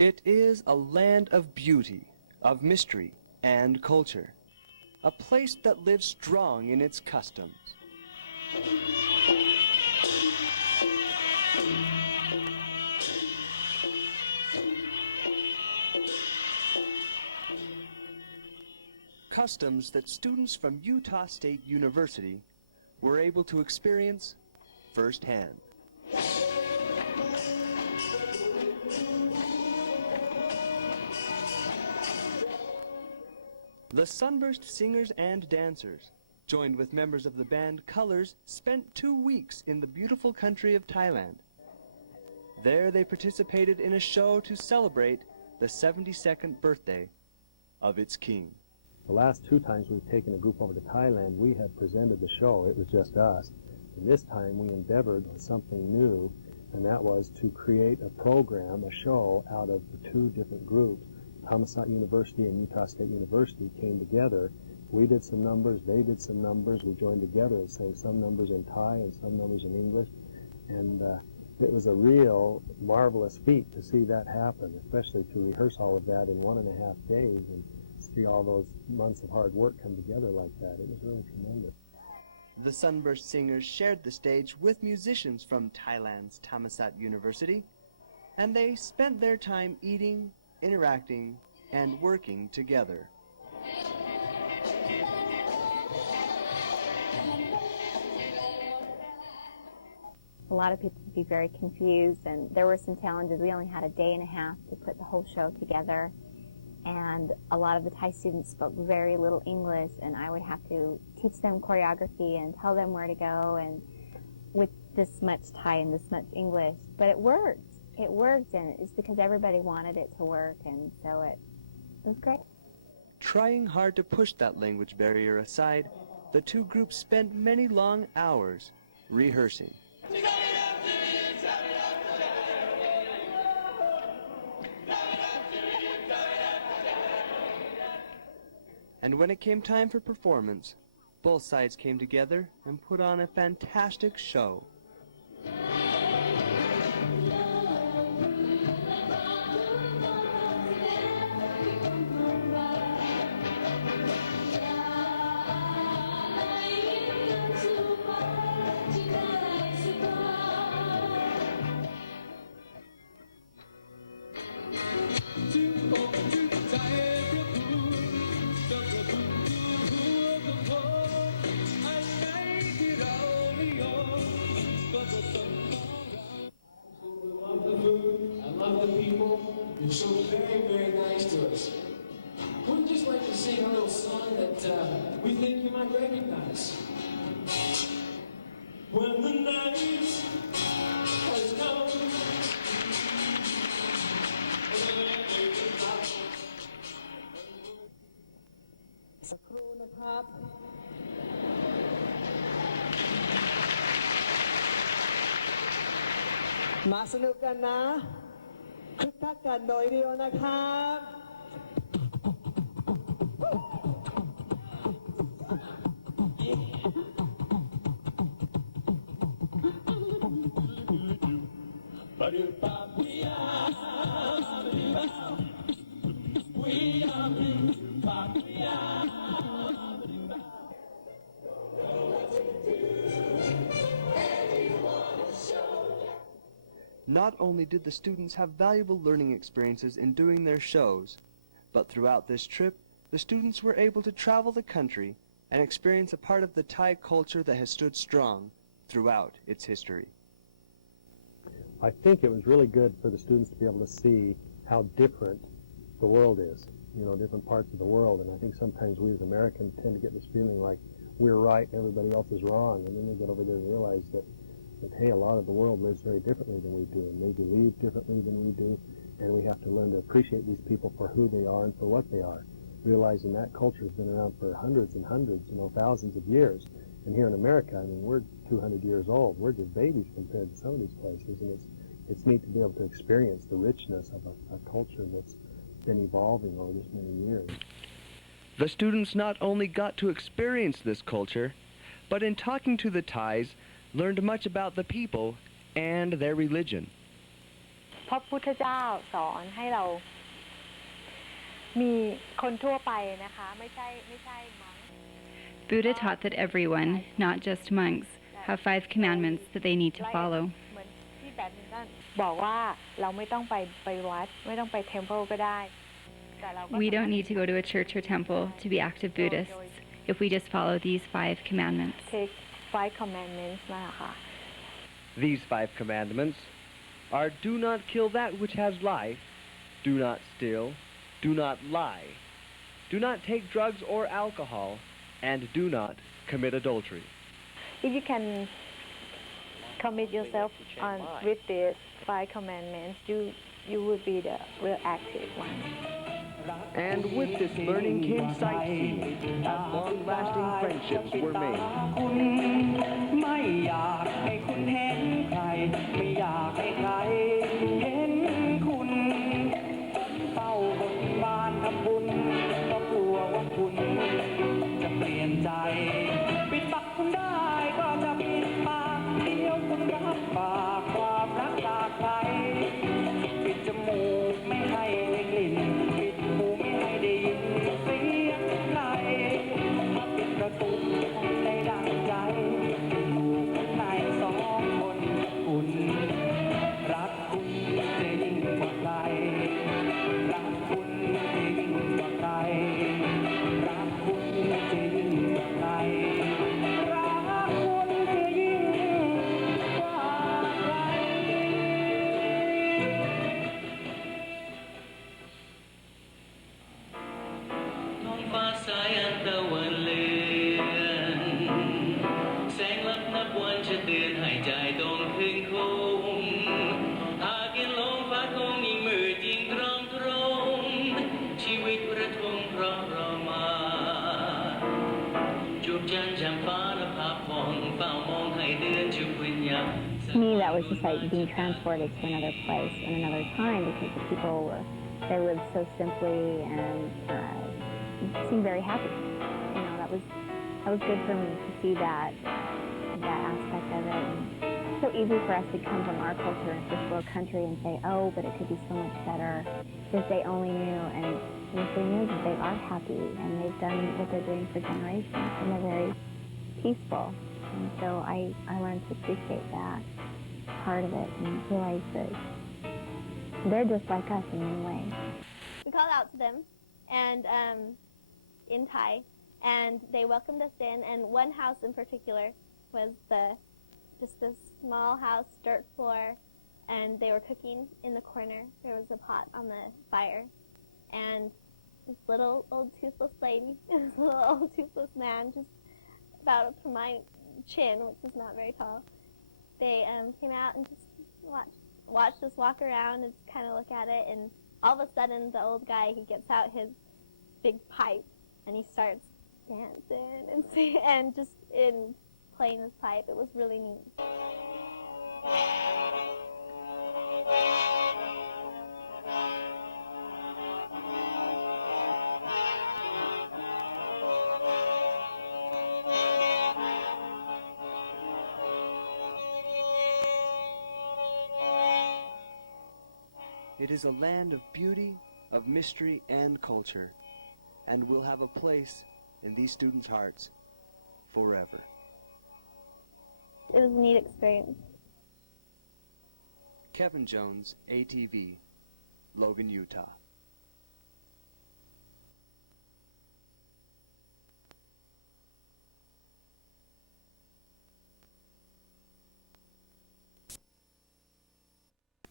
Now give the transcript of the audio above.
It is a land of beauty, of mystery, and culture. A place that lives strong in its customs. Customs that students from Utah State University were able to experience firsthand. The Sunburst Singers and Dancers, joined with members of the band Colors, spent 2 weeks in the beautiful country of Thailand. There they participated in a show to celebrate the 72nd birthday of its king. The last 2 times we've taken a group over to Thailand, we have presented the show. It was just us. And this time we endeavored with something new, and that was to create a program, a show, out of the 2 different groups. Thammasad University and Utah State University came together. We did some numbers, they did some numbers. We joined together and sang some numbers in Thai and some numbers in English. And it was a real marvelous feat to see that happen, especially to rehearse all of that in 1.5 days and see all those months of hard work come together like that. It was really tremendous. The Sunburst Singers shared the stage with musicians from Thailand's Thammasad University, and they spent their time eating, interacting, and working together. A lot of people would be very confused, and there were some challenges. We only had a day and a half to put the whole show together, and a lot of the Thai students spoke very little English, and I would have to teach them choreography and tell them where to go, and with this much Thai and this much English. But it worked. It worked, and it's because everybody wanted it to work, and so it was great. Trying hard to push that language barrier aside, the 2 groups spent many long hours rehearsing. And when it came time for performance, both sides came together and put on a fantastic show. You're so very, very nice to us. We'd just like to sing a little song that we think you might recognize. When the night has come,สักครู่นะครับ มาสนุกกันนะคึกคักกันหน่อยเดียวนะครับNot only did the students have valuable learning experiences in doing their shows, but throughout this trip, the students were able to travel the country and experience a part of the Thai culture that has stood strong throughout its history. I think it was really good for the students to be able to see how different the world is, you know, different parts of the world. And I think sometimes we as Americans tend to get this feeling like we're right and everybody else is wrong. And then they get over there and realize that hey, a lot of the world lives very differently than we do, and they believe differently than we do, and we have to learn to appreciate these people for who they are and for what they are, realizing that culture has been around for hundreds and hundreds, you know, thousands of years. And here in America, I mean, we're 200 years old. We're just babies compared to some of these places, and it's neat to be able to experience the richness of a culture that's been evolving over this many years. The students not only got to experience this culture, but in talking to the Thais, learned much about the people and their religion. พระพุทธเจ้าสอนให้เรามีคนทั่วไปนะคะไม่ใช่มัง Buddha taught that everyone, not just monks, have 5 commandments that they need to follow. เหมือนที่แบดมินตันบอกว่าเราไม่ต้องไปวัดไม่ต้องไปเทมเพิลก็ได้ We don't need to go to a church or temple to be active Buddhists if we just follow these 5 commandments. Take 5 commandments มาค่ะ These 5 commandments are do not kill that which has life, do not steal, do not lie, do not take drugs or alcohol, and do not commit adultery. If you can commit yourself on with these 5 commandments, you would be the real active one. And with this learning came sightseeing, as long-lasting friendships were made. ไม่อยากให้คุณเห็นใครไม่อยากให้ใครเห็นคุณเฝ้าบนบานทำบุญก็กลัวว่าคุณจะเปลี่ยนใจปิดปากคุณได้ก็จะปิดปากเดี๋ยวคุณรับปากความรักจากใครปิดจมูกไม่ให้ได้กลิ่นปิดหูไม่ให้ได้ยินเสียงใครถ้าปิดประตูให้ได้ดังใจอยู่ข้างใน2 คนคุณรักคุณจะยิ่งกว่าใครรักคุณจะยิ่งกว่าใครรักคุณจะยิ่งกว่าใครรักคุณจะยิ่งกว่าใคร ท้องฟ้าสายอันตะวันเลือนแสงลับนับวันจะเตือนให้ใจต้องคืนคงหากยังลงฟ้าคงยิ่งมืดยิ่งตรองตรงชีวิตระทมเพราะรอมาจูบจันทร์จำฟ้าและภาพผ่องเฝ้ามองให้เดือนจุบวิญญาณ To me, that was just like being transported to another place and another time because the people they lived so simply and seemed very happy. You know, that was good for me to see that aspect of it. And it's so easy for us to come from our culture in a first world country and say, oh, but it could be so much better if they only knew. And the thing is that they are happy and they've done what they're doing for generations and they're very peaceful. And so I learned to appreciate that part of it and realize that they're just like us in many ways. We called out to them and in Thai, and they welcomed us in, and one house in particular was just this small house, dirt floor, and they were cooking in the corner. There was a pot on the fire, and this little old toothless lady and this little old toothless man, just about up to my chin, which is not very tall, they came out and just watched us walk around and just kind of look at it, and all of a sudden the old guy, he gets out his big pipe and he starts dancing and just playing his pipe. It was really neat. It is a land of beauty, of mystery and culture, and will have a place in these students' hearts forever. It was a neat experience. Kevin Jones, ATV, Logan, Utah.